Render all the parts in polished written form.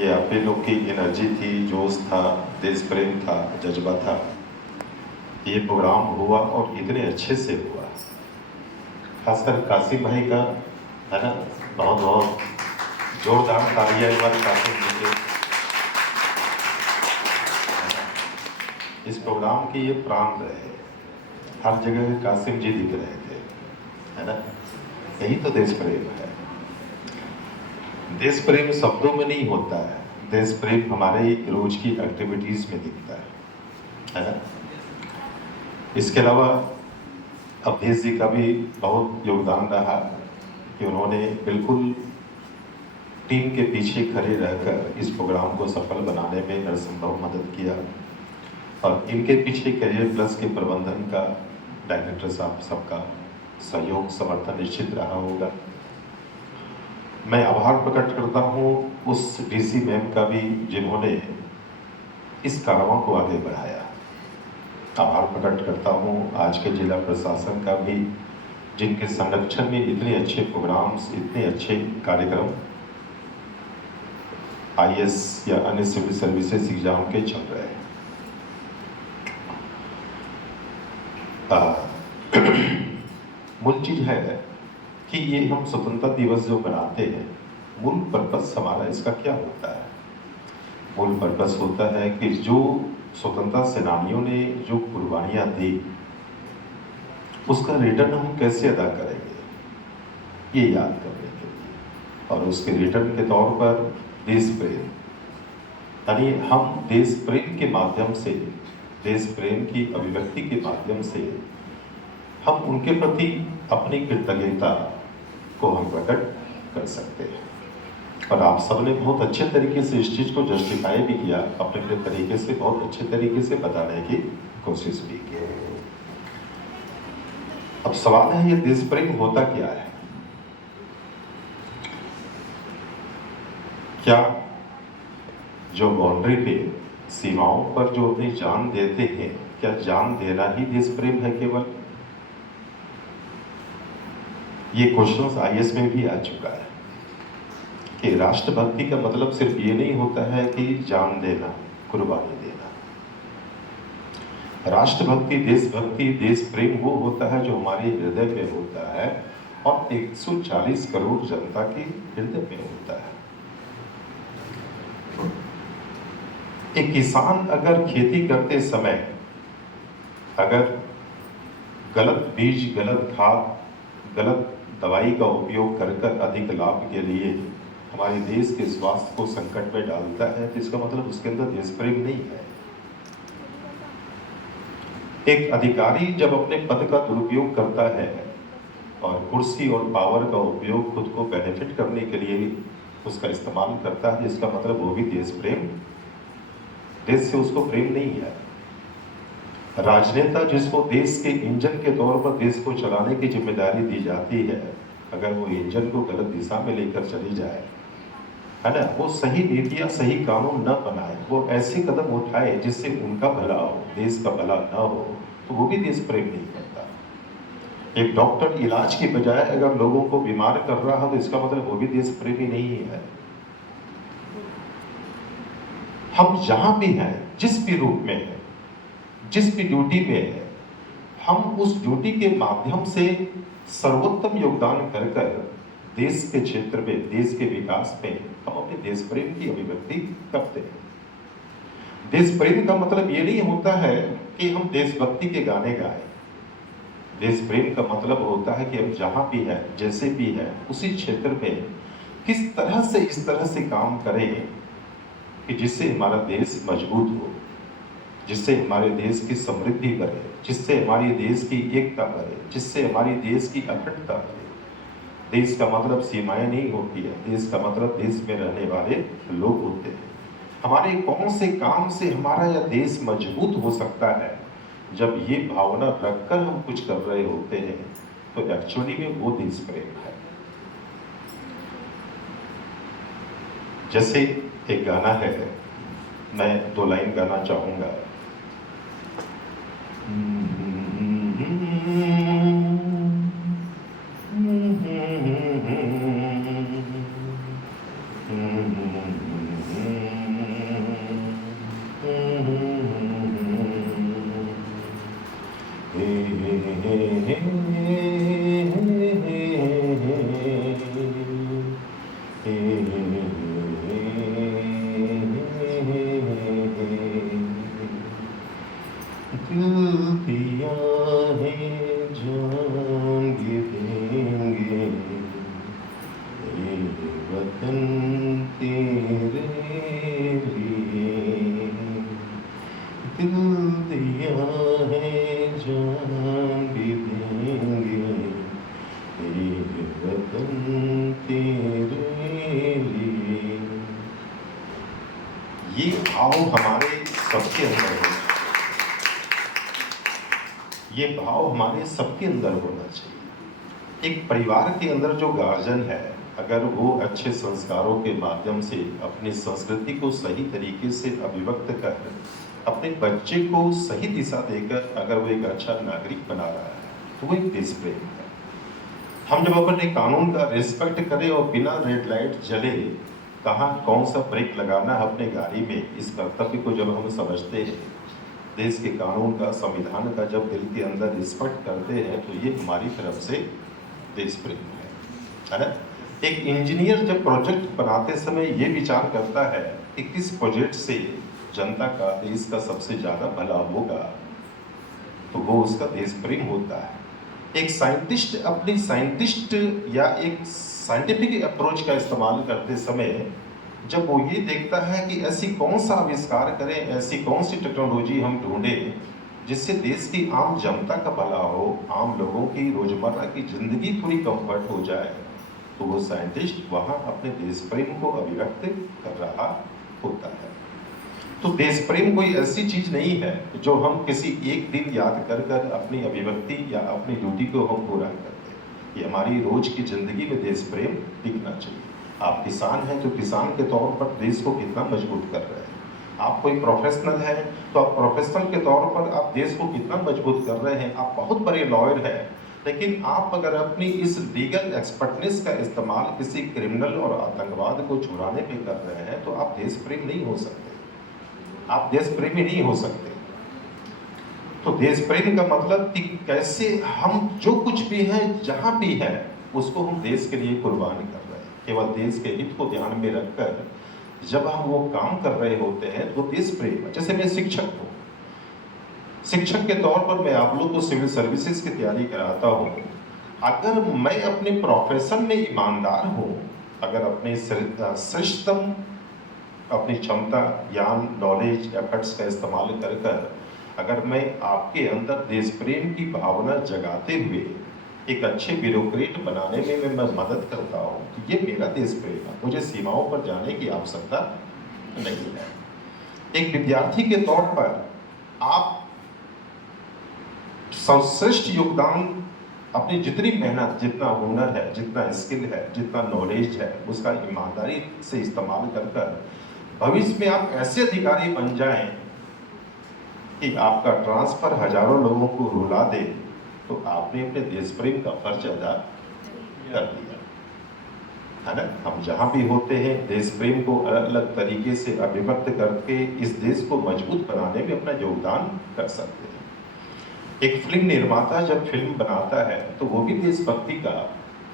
ये आप ही लोग की एनर्जी थी, जोश था, देश प्रेम था, जज्बा था। ये प्रोग्राम हुआ और इतने अच्छे से हुआ। खासकर कासिम भाई का, है ना, बहुत बहुत जोरदार तालियां एक बार कासिम जी के। इस प्रोग्राम के ये प्राण रहे, हर जगह कासिम जी दिख रहे थे, है ना। यही तो देश प्रेम है। देश प्रेम शब्दों में नहीं होता है, देश प्रेम हमारे रोज की एक्टिविटीज में दिखता है ना। इसके अलावा अवधेश जी का भी बहुत योगदान रहा कि उन्होंने बिल्कुल टीम के पीछे खड़े रहकर इस प्रोग्राम को सफल बनाने में हर संभव मदद किया। और इनके पीछे करियर प्लस के प्रबंधन का, डायरेक्टर साहब सबका सहयोग समर्थन निश्चित रहा होगा। मैं आभार प्रकट करता हूँ उस डीसी मैम का भी जिन्होंने इस कार्यक्रम को आगे बढ़ाया। आभार प्रकट करता हूँ आज के जिला प्रशासन का भी, जिनके संरक्षण में इतने अच्छे प्रोग्राम्स, इतने अच्छे कार्यक्रम आईएएस या अन्य सिविल सर्विसेज एग्जाम के चल रहे हैं। मूल चीज है कि ये हम स्वतंत्रता दिवस जो मनाते हैं, मूल पर्पस हमारा इसका क्या होता है? मूल पर्पस होता है कि जो स्वतंत्रता सेनानियों ने जो कुर्बानियां दी, उसका रिटर्न हम कैसे अदा करेंगे, ये याद करने के लिए। और उसके रिटर्न के तौर पर देश प्रेम, यानी हम देश प्रेम के माध्यम से, देश प्रेम की अभिव्यक्ति के माध्यम से हम उनके प्रति अपनी कृतज्ञता को हम प्रकट कर सकते हैं। और आप सबने बहुत अच्छे तरीके से इस चीज को जस्टिफाई भी किया, अपने अपने तरीके से बहुत अच्छे तरीके से बताने की कोशिश भी की। अब सवाल है, ये देश प्रेम होता क्या है? क्या जो बाउंड्री पे, सीमाओं पर जो अपनी जान देते हैं, क्या जान देना ही देश प्रेम है केवल? ये क्वेश्चन आईएएस में भी आ चुका है कि राष्ट्रभक्ति का मतलब सिर्फ ये नहीं होता है कि जान देना, कुर्बानी देना। राष्ट्रभक्ति, देशभक्ति, देश प्रेम वो होता है जो हमारे हृदय में होता है और 140 करोड़ जनता के हृदय में होता है। एक किसान अगर खेती करते समय अगर गलत बीज, गलत खाद, गलत दवाई का उपयोग कर अधिक लाभ के लिए हमारे देश के स्वास्थ्य को संकट में डालता है, तो इसका मतलब उसके अंदर देश प्रेम नहीं है। एक अधिकारी जब अपने पद का दुरुपयोग करता है और कुर्सी और पावर का उपयोग खुद को बेनिफिट करने के लिए उसका इस्तेमाल करता है, इसका मतलब वो भी देश प्रेम, देश से उसको प्रेम नहीं है। राजनेता जिसको देश के इंजन के तौर पर देश को चलाने की जिम्मेदारी दी जाती है, अगर वो इंजन को गलत दिशा में लेकर चली जाए, है ना, वो सही नीतियां, सही कानून न बनाए, वो ऐसे कदम उठाए जिससे उनका भला हो, देश का भला न हो, तो वो भी देश प्रेम नहीं करता। एक डॉक्टर इलाज की बजाय अगर लोगों को बीमार कर रहा है, तो इसका मतलब वो भी देश प्रेमी नहीं है। हम जहां भी हैं, जिस भी रूप में है, जिस भी ड्यूटी में है, हम उस ड्यूटी के माध्यम से सर्वोत्तम योगदान कर देश के क्षेत्र में, देश के विकास में हम अपने देश प्रेम की अभिव्यक्ति करते हैं। देश प्रेम का मतलब ये नहीं होता है कि हम देशभक्ति के गाने गाएं। देश प्रेम का मतलब होता है कि हम जहां भी हैं, जैसे भी हैं, उसी क्षेत्र में किस तरह से, इस तरह से काम करें कि जिससे हमारा देश मजबूत हो, जिससे हमारे देश की समृद्धि बढ़े, जिससे हमारे देश की एकता बढ़े, जिससे हमारे देश की अखंडता बढ़े। देश का मतलब सीमाएं नहीं होती है, देश का मतलब देश में रहने वाले लोग होते हैं। हमारे कौन से काम से हमारा यह देश मजबूत हो सकता है, जब ये भावना रखकर हम कुछ कर रहे होते हैं, तो एक्चुअली में वो देश प्रेम है। जैसे एक गाना है, मैं 2 लाइन गाना चाहूंगा। तेरे लिए दिल दिया है, जान भी देंगे, ये वतन तेरे लिए। ये भाव हमारे सबके अंदर होना चाहिए, ये भाव हमारे सबके अंदर होना चाहिए। एक परिवार के अंदर जो गार्जियन है, अगर वो अच्छे संस्कारों के माध्यम से अपनी संस्कृति को सही तरीके से अभिव्यक्त कर अपने बच्चे को सही दिशा देकर अगर वो एक अच्छा नागरिक बना रहा है, तो वो एक देश प्रेम है। हम जब अपने कानून का रिस्पेक्ट करें और बिना रेड लाइट जले कहाँ कौन सा ब्रेक लगाना है अपने गाड़ी में, इस कर्तव्य को जब हम समझते हैं, देश के कानून का, संविधान का जब दिल के अंदर रिस्पेक्ट करते हैं, तो ये हमारी तरफ से देश प्रेम है ना। एक इंजीनियर जब प्रोजेक्ट बनाते समय ये विचार करता है कि किस प्रोजेक्ट से जनता का, देश का सबसे ज़्यादा भला होगा, तो वो उसका देश प्रेम होता है। एक साइंटिस्ट अपनी साइंटिस्ट या एक साइंटिफिक अप्रोच का इस्तेमाल करते समय जब वो ये देखता है कि ऐसी कौन सा आविष्कार करें, ऐसी कौन सी टेक्नोलॉजी हम ढूंढें जिससे देश की आम जनता का भला हो, आम लोगों की रोजमर्रा की जिंदगी पूरी कंफर्ट हो जाए, तो वो साइंटिस्ट वहाँ अपने देश प्रेम को अभिव्यक्त कर रहा होता है। तो देश प्रेम कोई ऐसी चीज नहीं है जो हम किसी एक दिन याद कर कर अपनी अभिव्यक्ति या अपनी ड्यूटी को हम पूरा करते हैं। ये हमारी रोज की जिंदगी में देश प्रेम दिखना चाहिए। आप किसान हैं तो किसान के तौर पर देश को कितना मजबूत कर रहे हैं, आप कोई प्रोफेशनल हैं तो आप प्रोफेशनल के तौर पर आप देश को कितना मजबूत कर रहे हैं। आप बहुत बड़े लॉयर हैं, लेकिन आप अगर अपनी इस लीगल एक्सपर्टनेस का इस्तेमाल किसी क्रिमिनल और आतंकवाद को छुड़ाने पे कर रहे हैं, तो आप देश प्रेम नहीं हो सकते, आप देश प्रेमी नहीं हो सकते। तो देश प्रेम का मतलब कि कैसे हम जो कुछ भी है, जहां भी है, उसको हम देश के लिए कुर्बान कर रहे हैं। केवल देश के हित को ध्यान में रखकर जब हम वो काम कर रहे होते हैं तो देश प्रेम। जैसे मैं शिक्षक हूँ, शिक्षक के तौर पर मैं आप लोग को सिविल सर्विसेज की तैयारी कराता हूँ। अगर मैं अपने प्रोफेशन में ईमानदार हूँ, अगर अपने श्रेष्ठतम अपनी क्षमता, ज्ञान, नॉलेज, एफर्ट्स का इस्तेमाल कर कर अगर मैं आपके अंदर देश प्रेम की भावना जगाते हुए एक अच्छे ब्यूरोक्रेट बनाने में मैं मदद करता हूँ, तो ये मेरा देश प्रेम है। मुझे सीमाओं पर जाने की आवश्यकता नहीं है। एक विद्यार्थी के तौर पर आप सर्वश्रेष्ठ योगदान, अपनी जितनी मेहनत, जितना हुनर है, जितना स्किल है, जितना नॉलेज है, उसका ईमानदारी से इस्तेमाल कर भविष्य में आप ऐसे अधिकारी बन जाएं कि आपका ट्रांसफर हजारों लोगों को रुला दे, तो आपने अपने देश प्रेम का फर्ज अदा कर दिया है ना। हम जहाँ भी होते हैं देश प्रेम को अलग अलग तरीके से अभिव्यक्त करके इस देश को मजबूत बनाने में अपना योगदान कर सकते हैं। एक फिल्म निर्माता जब फिल्म बनाता है तो वो भी देशभक्ति का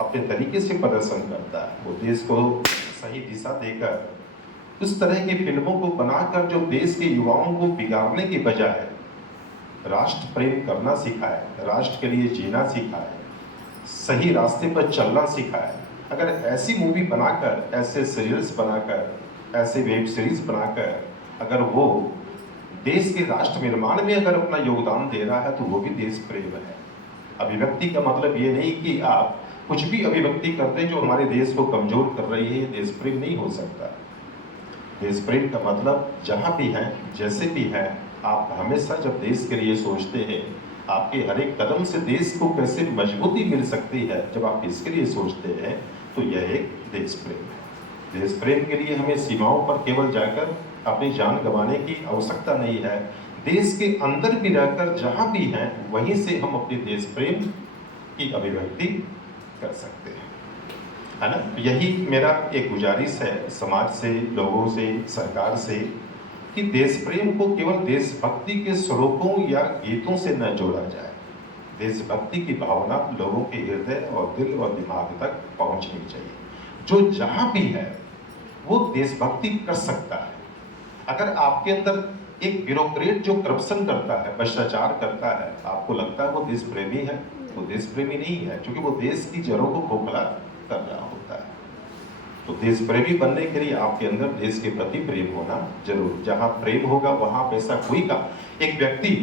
अपने तरीके से प्रदर्शन करता है। वो देश को सही दिशा देकर उस तरह की फिल्मों को बनाकर जो देश के युवाओं को बिगाड़ने के बजाय राष्ट्र प्रेम करना सिखाए, राष्ट्र के लिए जीना सिखाए, सही रास्ते पर चलना सिखाए। अगर ऐसी मूवी बनाकर, ऐसे सीरियल्स बनाकर, ऐसे वेब सीरीज बनाकर अगर वो देश के राष्ट्र निर्माण में अगर अपना योगदान दे रहा है, तो वो भी देश प्रेम है। अभिव्यक्ति का मतलब ये नहीं कि आप कुछ भी अभिव्यक्ति कर दें जो हमारे देश को कमजोर कर रही है, ये देश प्रेम नहीं हो सकता। देश प्रेम का मतलब जहाँ भी हैं, जैसे भी हैं, आप हमेशा जब देश के लिए सोचते हैं, आपके हर एक कदम से देश को कैसे मजबूती मिल सकती है, जब आप इसके लिए सोचते हैं, तो यह एक देश प्रेम है। देश प्रेम के लिए हमें सीमाओं पर केवल जाकर अपनी जान गंवाने की आवश्यकता नहीं है। देश के अंदर भी रहकर जहाँ भी हैं, वहीं से हम अपने देश प्रेम की अभिव्यक्ति कर सकते हैं, है ना। तो यही मेरा एक गुजारिश है समाज से, लोगों से, सरकार से, कि देश प्रेम को केवल देशभक्ति के श्लोकों या गीतों से न जोड़ा जाए। देशभक्ति की भावना लोगों के हृदय और दिल और दिमाग तक पहुंचनी चाहिए। जो जहां भी है वो देशभक्ति कर सकता है। अगर आपके अंदर एक ब्यूरोक्रेट जो करप्शन करता है, भ्रष्टाचार करता है, आपको लगता है वो देश प्रेमी है, वो देश प्रेमी नहीं है, क्योंकि वो देश की जड़ों को खोखला कर रहा होता है। तो देश प्रेमी बनने के लिए आपके अंदर देश के प्रति प्रेम होना जरूर। जहाँ प्रेम होगा वहाँ पैसा कोई का। एक व्यक्ति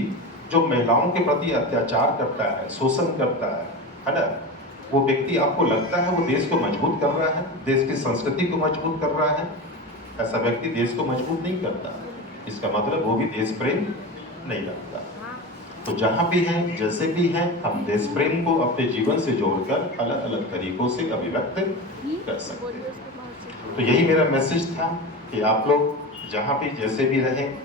जो महिलाओं के प्रति अत्याचार करता है, शोषण करता है ना, वो व्यक्ति आपको लगता है वो देश को मजबूत कर रहा है, देश की संस्कृति को मजबूत कर रहा है? ऐसा व्यक्ति देश को मजबूत नहीं करता। इसका मतलब वो भी देश प्रेम नहीं रखता। तो जहाँ भी हैं, जैसे भी हैं, हम देश प्रेम को अपने जीवन से जोड़कर अलग अलग तरीकों से अभिव्यक्त कर सकते हैं। तो यही मेरा मैसेज था कि आप लोग जहाँ भी जैसे भी रहें,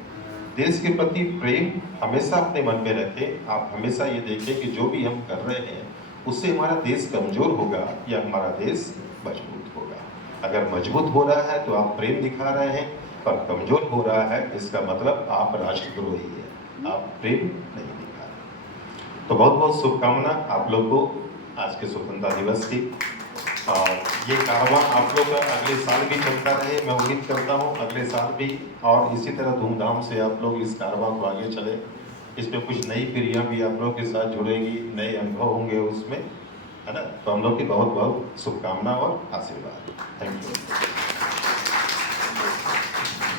देश के प्रति प्रेम हमेशा अपने मन में रखें। आप हमेशा ये देखें कि जो भी हम कर रहे हैं उससे हमारा देश कमजोर होगा या हमारा देश मजबूत होगा। अगर मजबूत हो रहा है तो आप प्रेम दिखा रहे हैं, पर कमजोर हो रहा है इसका मतलब आप राष्ट्रद्रोही है, आप प्रेम नहीं दिखा रहे। तो बहुत बहुत शुभकामना आप लोग को आज के स्वतंत्रता दिवस की। और ये कारवां आप लोग का अगले साल भी चलता रहे। मैं उम्मीद करता हूँ अगले साल भी और इसी तरह धूमधाम से आप लोग इस कारवां को आगे चले। इसमें कुछ नई पीढ़ियाँ भी आप लोग के साथ जुड़ेगी, नए अनुभव होंगे उसमें, है ना। तो हम लोग की बहुत बहुत शुभकामना और आशीर्वाद। Thank you.